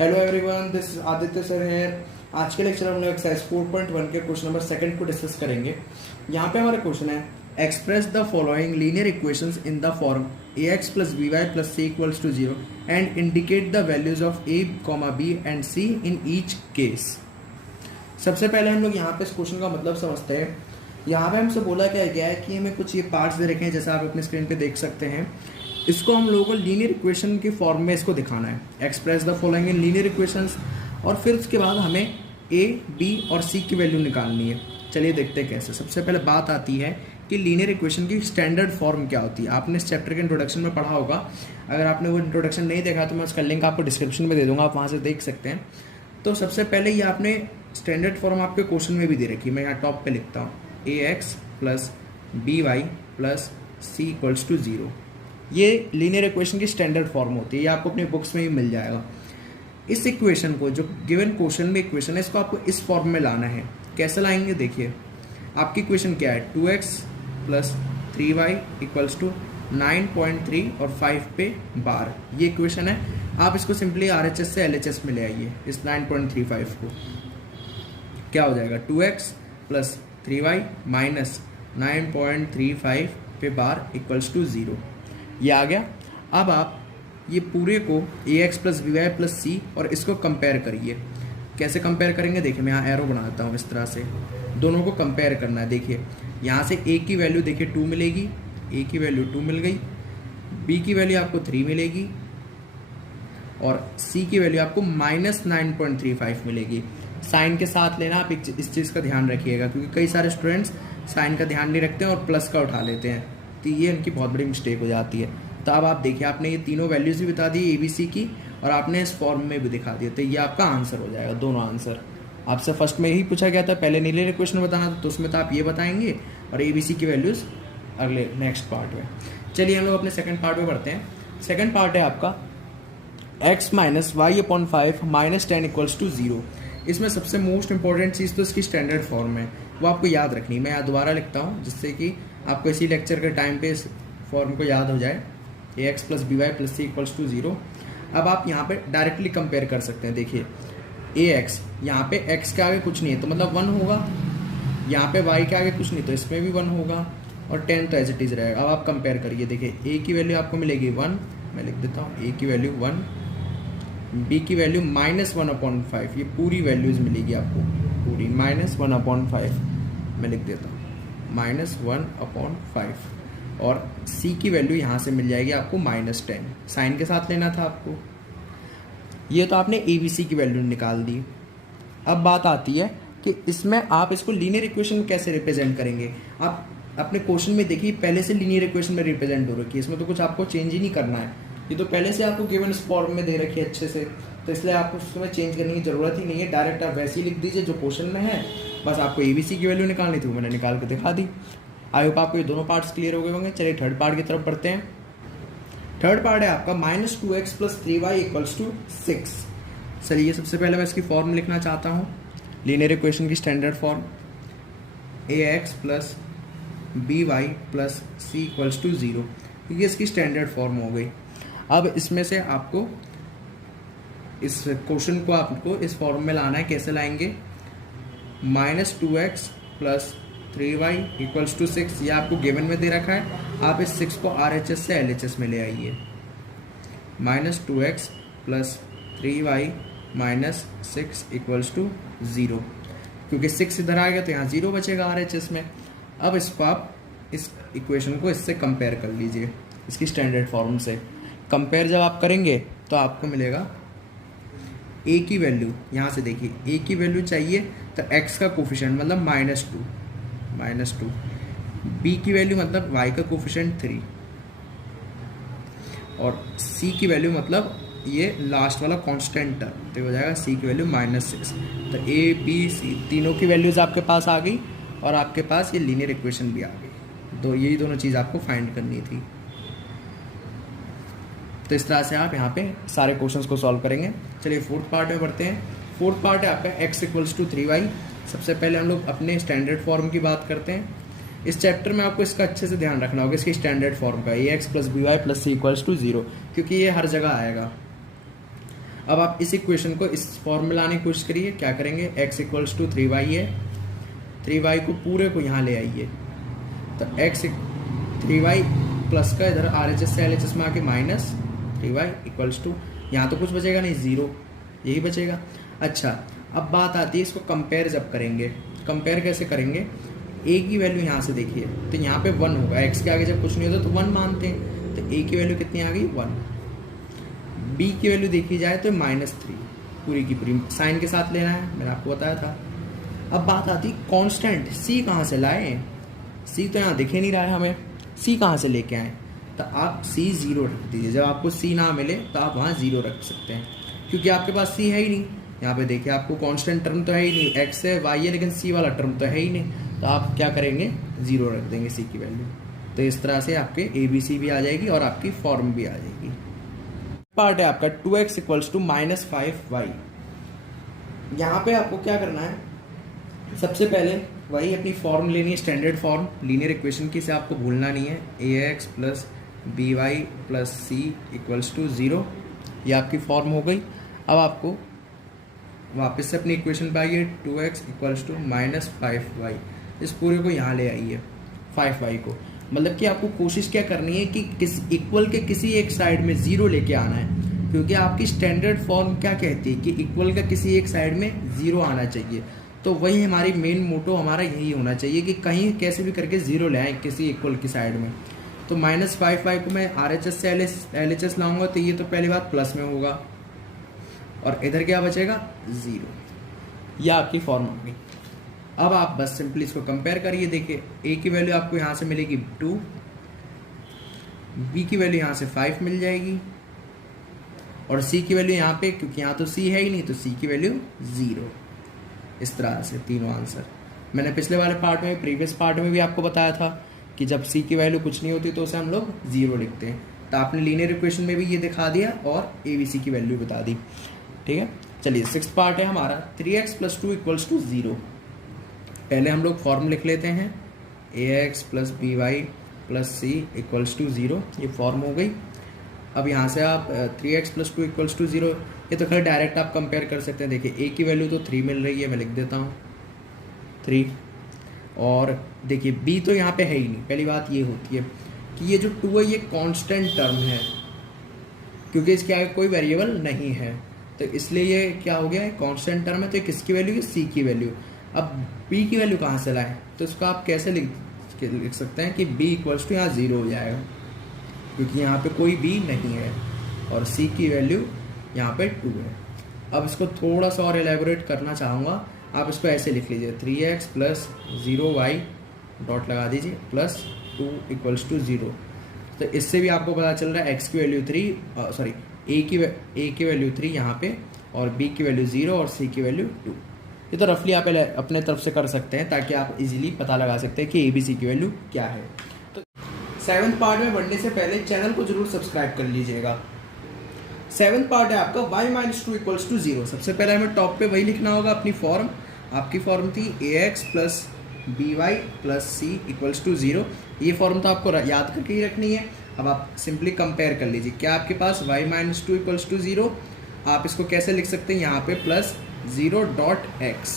Hello everyone, this Aditya sir है। आज के लेक्चर हम लोग एक्सरसाइज 4.1 के क्वेश्चन नंबर सेकंड को डिस्कस करेंगे। यहाँ पे हमारा क्वेश्चन है express the following linear equations in the form ax plus B Y plus C equals to 0 and indicate the values of a, b and c in each case. सबसे पहले हम लोग यहाँ पे इस क्वेश्चन का मतलब समझते हैं। यहाँ पे हमसे बोला क्या गया है कि हमें कुछ ये पार्ट्स दे रखे हैं, जैसा आप अपने स्क्रीन पे देख सकते हैं। इसको हम लोगों को लीनियर इक्वेशन के फॉर्म में इसको दिखाना है, express the following in linear equations, और फिर उसके बाद हमें a, b और c की वैल्यू निकालनी है। चलिए देखते हैं कैसे। सबसे पहले बात आती है कि लीनियर इक्वेशन की स्टैंडर्ड फॉर्म क्या होती है। आपने इस चैप्टर के इंट्रोडक्शन में पढ़ा होगा। अगर आपने वो इंट्रोडक्शन नहीं देखा तो मैं उसका लिंक आपको डिस्क्रिप्शन में दे दूंगा, आप वहाँ से देख सकते हैं। तो सबसे पहले ये आपने स्टैंडर्ड फॉर्म आपके क्वेश्चन में भी दे रखी है। मैं यहाँ टॉप पे लिखता हूँ ax plus B Y plus C equals to 0। ये लीनियर इक्वेशन की स्टैंडर्ड फॉर्म होती है, ये आपको अपनी बुक्स में भी मिल जाएगा। इस इक्वेशन को, जो गिवन क्वेश्चन में इक्वेशन है, इसको आपको इस फॉर्म में लाना है। कैसे लाएंगे देखिए। आपकी इक्वेशन क्या है, 2x plus 3y equals to 9.3 और 5 पे बार, ये इक्वेशन है। आप इसको सिंपली RHS से LHS में ले आइए। इस 9.35 को क्या हो जाएगा, 2x प्लस 3y माइनस 9.35 पे बार इक्वल्स टू 0, ये आ गया। अब आप ये पूरे को ax plus B Y plus C और इसको कंपेयर करिए। कैसे कंपेयर करेंगे देखिए, मैं यहाँ एरो बना देता हूँ। इस तरह से दोनों को कंपेयर करना है। देखिए यहाँ से a की वैल्यू देखिए 2 मिलेगी, a की वैल्यू 2 मिल गई, b की वैल्यू आपको 3 मिलेगी और c की वैल्यू आपको माइनस 9.35 मिलेगी। साइन के साथ लेना, आप इस चीज़ का ध्यान रखिएगा, क्योंकि कई सारे स्टूडेंट्स साइन का ध्यान नहीं रखते हैं और प्लस का उठा लेते हैं, तो ये इनकी बहुत बड़ी मिस्टेक हो जाती है। तो अब आप देखिए, आपने ये तीनों वैल्यूज भी बता दी ABC की, और आपने इस फॉर्म में भी दिखा दिया, तो ये आपका आंसर हो जाएगा। दोनों आंसर आपसे फर्स्ट में यही पूछा गया था, पहले लीनियर इक्वेशन बताना था, तो उसमें तो आप ये बताएंगे और ABC की वैल्यूज अगले नेक्स्ट पार्ट में। चलिए हम लोग अपने सेकंड पार्ट में बढ़ते हैं। सेकंड पार्ट है आपका x minus Y upon 5 minus 10 equals to 0। इसमें सबसे मोस्ट इंपॉर्टेंट चीज़ तो इसकी स्टैंडर्ड फॉर्म है, वो आपको याद रखनी है। मैं यहाँ दोबारा लिखता हूँ जिससे कि आपको इसी लेक्चर के टाइम पे इस फॉर्म को याद हो जाए, ax plus B Y plus C equals to 0। अब आप यहाँ पे डायरेक्टली कंपेयर कर सकते हैं। देखिए ax, यहाँ पे x के आगे कुछ नहीं है तो मतलब 1 होगा, यहाँ पे y के आगे कुछ नहीं तो इसमें भी 1 होगा, और 10 तो एज इट इज़ रहेगा। अब आप कंपेयर करिए। देखिए a की वैल्यू आपको मिलेगी 1, मैं लिख देता हूँ a की वैल्यू 1, b की वैल्यू माइनस 1/5, ये पूरी वैल्यूज़ मिलेगी आपको, पूरी माइनस 1/5, मैं लिख देता हूँ माइनस 1/5, और c की वैल्यू यहाँ से मिल जाएगी आपको माइनस 10। साइन के साथ लेना था आपको। ये तो आपने ABC की वैल्यू निकाल दी। अब बात आती है कि इसमें आप इसको लीनियर इक्वेशन में कैसे रिप्रेजेंट करेंगे। आप अपने क्वेश्चन में देखिए, पहले से लीनियर इक्वेशन में रिप्रेजेंट हो रखी है, इसमें तो कुछ आपको चेंज ही नहीं करना है। ये तो पहले से आपको गिवन इस फॉर्म में दे रखी है अच्छे से, तो इसलिए आपको उसमें चेंज करने की ज़रूरत ही नहीं है। डायरेक्ट आप वैसे ही लिख दीजिए जो क्वेश्चन में है, बस आपको ABC की वैल्यू निकालनी थी, वो मैंने निकाल के दिखा दी। आई होप आपको ये दोनों पार्ट्स क्लियर हो गए होंगे। चलिए थर्ड पार्ट की तरफ बढ़ते हैं। थर्ड पार्ट है आपका minus 2x plus 3y equals to 6। चलिए सबसे पहले मैं इसकी फॉर्म लिखना चाहता हूँ, लीनियर इक्वेशन की standard form ax plus B Y plus C equals to 0, क्योंकि इसकी स्टैंडर्ड फॉर्म हो गई। अब इसमें से आपको इस क्वेश्चन को आपको इस फॉर्म में लाना है। कैसे लाएंगे, minus 2x plus 3y equals to 6, ये आपको गिवन में दे रखा है। आप इस 6 को RHS से LHS में ले आइए। Minus 2x plus 3y minus 6 equals to 0, क्योंकि 6 इधर आ गया तो यहाँ 0 बचेगा RHS में। अब इसको आप इस इक्वेशन को इससे कंपेयर कर लीजिए, इसकी स्टैंडर्ड फॉर्म से। कंपेयर जब आप करेंगे तो आपको मिलेगा a की वैल्यू, यहाँ से देखिए a की वैल्यू चाहिए तो x का कोफिशिएंट मतलब माइनस टू, b की वैल्यू मतलब y का कोफिशिएंट 3, और c की वैल्यू मतलब ये लास्ट वाला कांस्टेंट टर्म, तो हो जाएगा c की वैल्यू -6। तो a b c तीनों की वैल्यूज आपके पास आ गई, और आपके पास ये लीनियर इक्वेशन भी आ गई। तो यही दोनों चीज़ आपको फाइंड करनी थी। तो इस तरह से आप यहाँ पे सारे क्वेश्चंस को सॉल्व करेंगे। चलिए फोर्थ पार्ट में बढ़ते हैं। फोर्थ पार्ट है आपका x इक्वल्स टू 3y। सबसे पहले हम लोग अपने स्टैंडर्ड फॉर्म की बात करते हैं। इस चैप्टर में आपको इसका अच्छे से ध्यान रखना होगा, इसकी स्टैंडर्ड फॉर्म का ax plus B Y plus C equals to 0, क्योंकि ये हर जगह आएगा। अब आप इस इक्वेशन को इस फॉर्म में लाने की कोशिश करिए। क्या करेंगे, x इक्वल्स टू 3y है, 3y को पूरे को यहाँ ले आइए, तो x 3y प्लस का इधर RHS से LHS में आके माइनस 3y इक्वल्स टू, यहाँ तो कुछ बचेगा नहीं, 0 यही बचेगा। अच्छा, अब बात आती है इसको कंपेयर जब करेंगे, कंपेयर कैसे करेंगे, a की वैल्यू यहाँ से देखिए तो यहाँ पे 1 होगा, x के आगे जब कुछ नहीं होता तो 1 मानते हैं, तो a की वैल्यू कितनी आ गई 1, b की वैल्यू देखी जाए तो -3, पूरी की पूरी साइन के साथ लेना है, मैंने आपको बताया था। अब बात आती है कांस्टेंट c कहाँ से लाए, c तो यहाँ दिखे नहीं रहा है हमें, c कहाँ से लेके आए, तो आप c 0 रख दीजिए। जब आपको c ना मिले तो आप वहाँ 0 रख सकते हैं, क्योंकि आपके पास c है ही नहीं। यहाँ पे देखिए आपको कांस्टेंट टर्म तो है ही नहीं, x है y है, लेकिन c वाला टर्म तो है ही नहीं, तो आप क्या करेंगे 0 रख देंगे c की वैल्यू। तो इस तरह से आपके ABC भी आ जाएगी और आपकी फॉर्म भी आ जाएगी। पार्ट है आपका 2x इक्वल्स टू -5y। यहाँ पे आपको क्या करना है, सबसे पहले वही अपनी फॉर्म लेनी है, स्टैंडर्ड फॉर्म लीनियर इक्वेशन की, से आपको भूलना नहीं है, ax plus by plus c equals to 0, ये आपकी फॉर्म हो गई। अब आपको वापस से अपनी इक्वेशन पे आइए, 2x इक्वल्स टू -5y, इस पूरे को यहाँ ले आइए 5y को, मतलब कि आपको कोशिश क्या करनी है कि किस इक्वल के किसी एक साइड में 0 लेके आना है, क्योंकि आपकी स्टैंडर्ड फॉर्म क्या कहती है कि इक्वल का किसी एक साइड में 0 आना चाहिए। तो वही हमारी मेन मोटो हमारा यही होना चाहिए कि कहीं कैसे भी करके 0 ले आए किसी इक्वल की साइड में। तो -5y को मैं RHS से LHS लाऊंगा, तो ये तो पहली बात प्लस में होगा, और इधर क्या बचेगा 0, यह आपकी फॉर्म होगी। अब आप बस सिंपली इसको कंपेयर करिए, देखिए a की वैल्यू आपको यहाँ से मिलेगी 2, b की वैल्यू यहाँ से 5 मिल जाएगी, और c की वैल्यू यहाँ पे, क्योंकि यहाँ तो c है ही नहीं, तो c की वैल्यू 0। इस तरह से तीनों आंसर मैंने पिछले वाले पार्ट में, प्रीवियस पार्ट में भी आपको बताया था कि जब c की वैल्यू कुछ नहीं होती तो उसे हम लोग 0 लिखते हैं। तो आपने लीनियर इक्वेशन में भी ये दिखा दिया और ABC की वैल्यू बता दी। ठीक है, चलिए 6th पार्ट है हमारा 3x प्लस 2 इक्वल्स टू 0। पहले हम लोग फॉर्म लिख लेते हैं, ax plus by plus c equals to 0, ये फॉर्म हो गई। अब यहाँ से आप 3x प्लस 2 इक्वल्स टू 0, ये तो खैर डायरेक्ट आप कंपेयर कर सकते हैं। देखिए a की वैल्यू तो 3 मिल रही है, मैं लिख देता हूँ 3, और देखिए b तो यहाँ पे है ही नहीं। पहली बात ये होती है कि ये जो 2 है ये कांस्टेंट टर्म है, क्योंकि इसके आगे कोई वेरिएबल नहीं है, तो इसलिए ये क्या हो गया है, कांस्टेंट टर्म है। तो किसकी वैल्यू है, c की वैल्यू। अब b की वैल्यू कहाँ से लाएं, तो इसको आप कैसे लिख सकते हैं कि b इक्वल्स टू यहाँ 0 हो जाएगा, क्योंकि यहाँ पे कोई b नहीं है, और c की वैल्यू यहाँ पे 2 है। अब इसको थोड़ा सा और एलेबोरेट करना चाहूँगा, आप इसको ऐसे लिख लीजिए, 3x प्लस 0y डॉट लगा दीजिए प्लस 2 इक्वल्स टू 0। तो इससे भी आपको पता चल रहा है x की वैल्यू 3, सॉरी a की वैल्यू 3 यहाँ पे, और b की वैल्यू 0 और c की वैल्यू 2। ये तो रफली आप अपने तरफ से कर सकते हैं, ताकि आप इजीली पता लगा सकते हैं कि ABC की वैल्यू क्या है। तो 7th पार्ट में बढ़ने से पहले चैनल को जरूर सब्सक्राइब कर लीजिएगा। 7th पार्ट है आपका y-2 इक्वल्स टू 0। सबसे पहले हमें टॉप पे वही लिखना होगा अपनी फॉर्म। आपकी फॉर्म थी ax plus by plus c equals to 0। ये फॉर्म तो आपको याद करके ही रखनी है। अब आप सिंपली कंपेयर कर लीजिए, क्या आपके पास y-2 इक्वल्स टू 0, आप इसको कैसे लिख सकते हैं, यहाँ पे प्लस 0 डॉट x,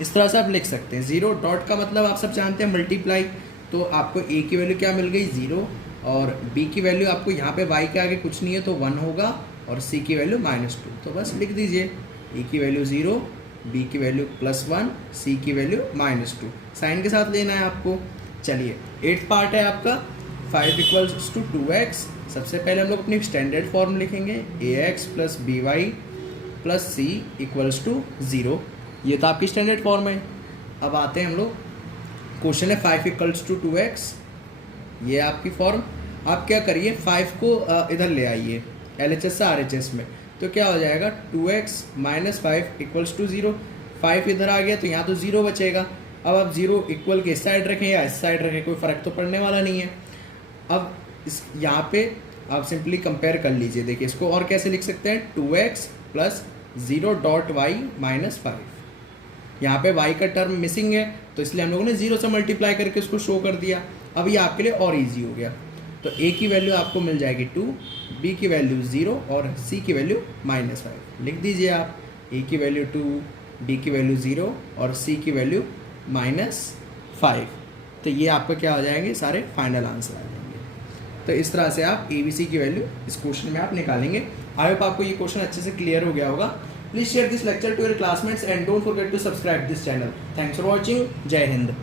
इस तरह से आप लिख सकते हैं। 0 डॉट का मतलब आप सब जानते हैं मल्टीप्लाई, तो आपको a की वैल्यू क्या मिल गई 0, और b की वैल्यू आपको यहाँ पे y के आगे कुछ नहीं है तो 1 होगा, और c की वैल्यू -2, तो बस लिख दीजिए a की वैल्यू 0, b की वैल्यू +1, c की वैल्यू -2, साइन के साथ लेना है आपको। चलिए 8th पार्ट है आपका 5 इक्वल्स टू 2x। सबसे पहले हम लोग अपनी स्टैंडर्ड फॉर्म लिखेंगे, ax plus by plus c equals to 0। ये तो आपकी स्टैंडर्ड फॉर्म है। अब आते हैं हम लोग, क्वेश्चन है 5 इक्वल्स टू 2x, ये आपकी फॉर्म। आप क्या करिए, 5 को इधर ले आइए LHS से RHS में, तो क्या हो जाएगा 2x माइनस 5 इक्वल्स टू 0। 5 इधर आ गया तो यहाँ तो 0 बचेगा। अब आप 0 इक्वल के इस साइड रखें या इस साइड रखें, कोई फ़र्क तो पड़ने वाला नहीं है। अब इस यहाँ पे आप सिंपली कंपेयर कर लीजिए। देखिए इसको और कैसे लिख सकते हैं, 2x plus 0 dot y minus 5। यहाँ पे y का टर्म मिसिंग है, तो इसलिए हम लोगों ने 0 से मल्टीप्लाई करके उसको शो कर दिया। अब ये आपके लिए और इजी हो गया। तो ए की वैल्यू आपको मिल जाएगी 2, बी की वैल्यू 0 और सी की वैल्यू -5। लिख दीजिए आप, ए की वैल्यू 2, बी की वैल्यू 0 और सी की वैल्यू -5। तो ये आपका क्या हो जाएंगे, सारे फाइनल आंसर आ जाएंगे। तो इस तरह से आप ABC की वैल्यू इस क्वेश्चन में आप निकालेंगे। आई होप आपको ये क्वेश्चन अच्छे से क्लियर हो गया होगा। Please share this lecture to your classmates and don't forget to subscribe this channel. Thanks for watching. जय हिंद।